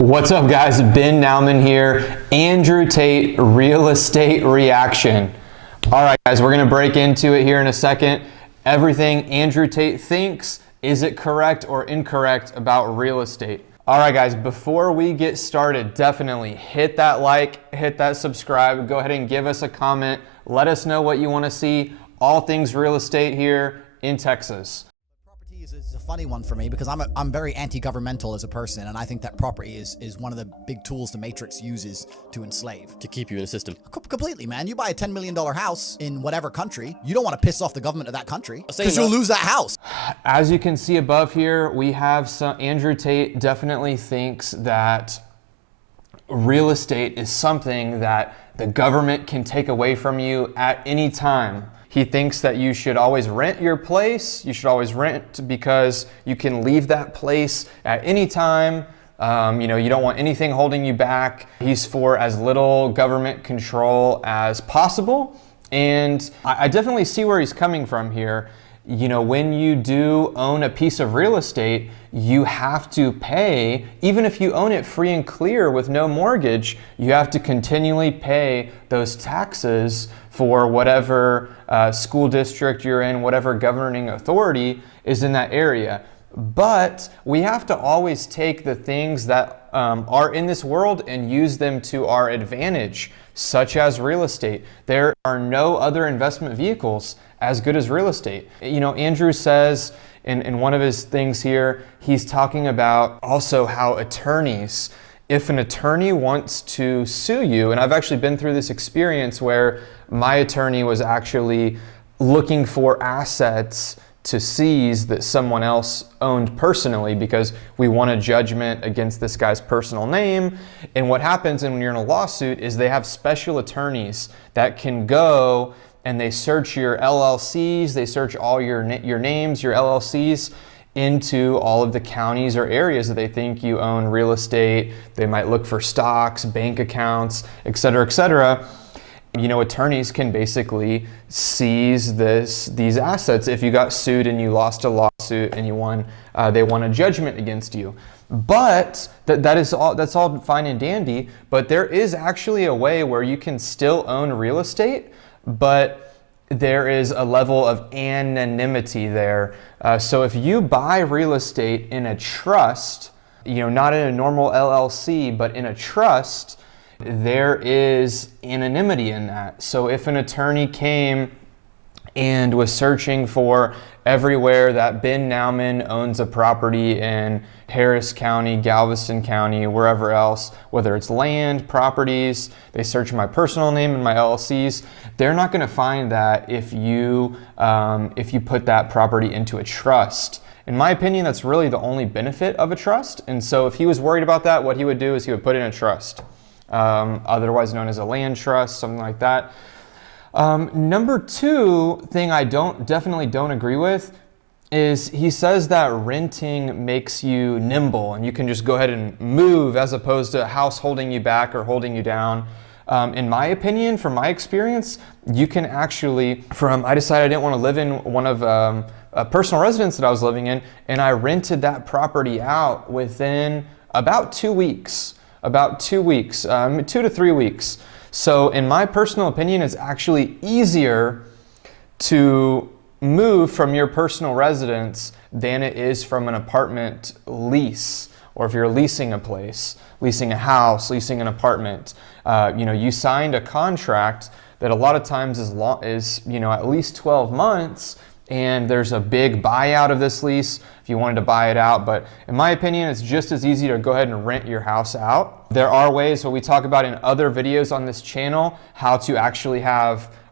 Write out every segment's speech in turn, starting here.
What's up, guys? Ben Naumann here. Andrew Tate, real estate reaction. All right, guys, we're gonna break into it here in a second. Everything Andrew Tate thinks, is it correct or incorrect about real estate? All right, guys, before we get started, definitely hit that like, hit that subscribe, go ahead and give us a comment. Let us know what you wanna see. All things real estate here in Texas. Property is a funny one for me because I'm very anti-governmental as a person, and I think that property is one of the big tools the Matrix uses to enslave. To keep you in a system. Completely, man. You buy a $10 million house in whatever country, you don't want to piss off the government of that country because you'll lose that house. As you can see above here, we have Andrew Tate definitely thinks that real estate is something that the government can take away from you at any time. He thinks that you should always rent your place. You should always rent because you can leave that place at any time. You don't want anything holding you back. He's for as little government control as possible. And I definitely see where he's coming from here. You know, when you do own a piece of real estate, you have to pay, even if you own it free and clear with no mortgage, you have to continually pay those taxes for whatever school district you're in, whatever governing authority is in that area. But we have to always take the things that are in this world and use them to our advantage, such as real estate. There are no other investment vehicles as good as real estate. You know, Andrew says in one of his things here, he's talking about also how attorneys, if an attorney wants to sue you, and I've actually been through this experience where my attorney was actually looking for assets to seize that someone else owned personally because we won a judgment against this guy's personal name. And what happens when you're in a lawsuit is they have special attorneys that can go and they search your LLCs, they search all your names, your LLCs, into all of the counties or areas that they think you own real estate. They might look for stocks, bank accounts, et cetera, et cetera. You know, attorneys can basically seize these assets if you got sued and you lost a lawsuit and you won. They won a judgment against you. But that's all fine and dandy. But there is actually a way where you can still own real estate, but there is a level of anonymity there. So if you buy real estate in a trust, not in a normal LLC, but in a trust, there is anonymity in that. So if an attorney came and was searching for everywhere that Ben Naumann owns a property in Harris County, Galveston County, wherever else, whether it's land, properties, they search my personal name and my LLCs, they're not going to find that if you put that property into a trust. In my opinion, that's really the only benefit of a trust. And so if he was worried about that, what he would do is he would put it in a trust. Otherwise known as a land trust, something like that. Number two thing I definitely don't agree with is he says that renting makes you nimble and you can just go ahead and move as opposed to a house holding you back or holding you down. In my opinion, from my experience, you can actually, I decided I didn't want to live in one of a personal residence that I was living in, and I rented that property out within about 2 weeks. 2 to 3 weeks. So in my personal opinion, it's actually easier to move from your personal residence than it is from an apartment lease, or if you're leasing a place, leasing a house, leasing an apartment. You signed a contract that a lot of times is at least 12 months, and there's a big buyout of this lease if you wanted to buy it out. But in my opinion, it's just as easy to go ahead and rent your house out. There are ways, what we talk about in other videos on this channel, how to actually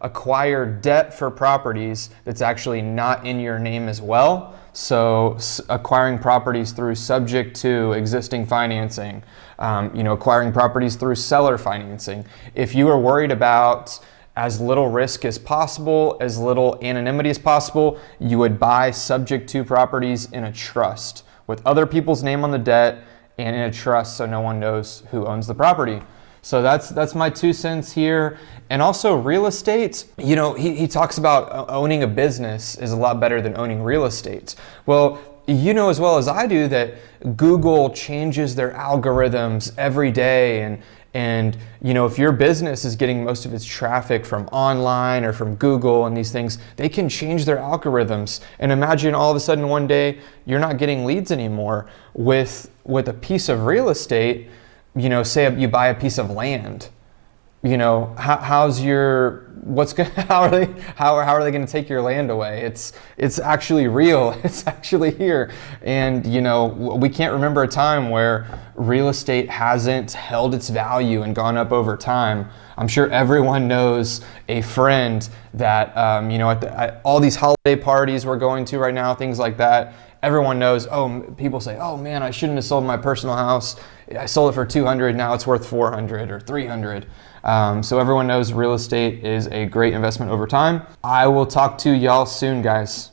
acquire debt for properties that's actually not in your name as well. So acquiring properties through subject to existing financing, acquiring properties through seller financing. If you are worried about as little risk as possible, as little anonymity as possible, you would buy subject to properties in a trust with other people's name on the debt and in a trust so no one knows who owns the property. So that's my 2 cents here. And also real estate, he talks about owning a business is a lot better than owning real estate. Well, you know as well as I do that Google changes their algorithms every day, and you know, if your business is getting most of its traffic from online or from Google and these things, they can change their algorithms. And imagine all of a sudden one day you're not getting leads anymore with a piece of real estate. You know, say you buy a piece of land. You know, how's your, what's going, how are they going to take your land away? It's actually real. It's actually here. And you know, we can't remember a time where real estate hasn't held its value and gone up over time. I'm sure everyone knows a friend that, you know, at all these holiday parties we're going to right now, things like that, everyone knows, oh, people say, oh man, I shouldn't have sold my personal house. I sold it for 200, now it's worth 400 or 300. So everyone knows real estate is a great investment over time. I will talk to y'all soon, guys.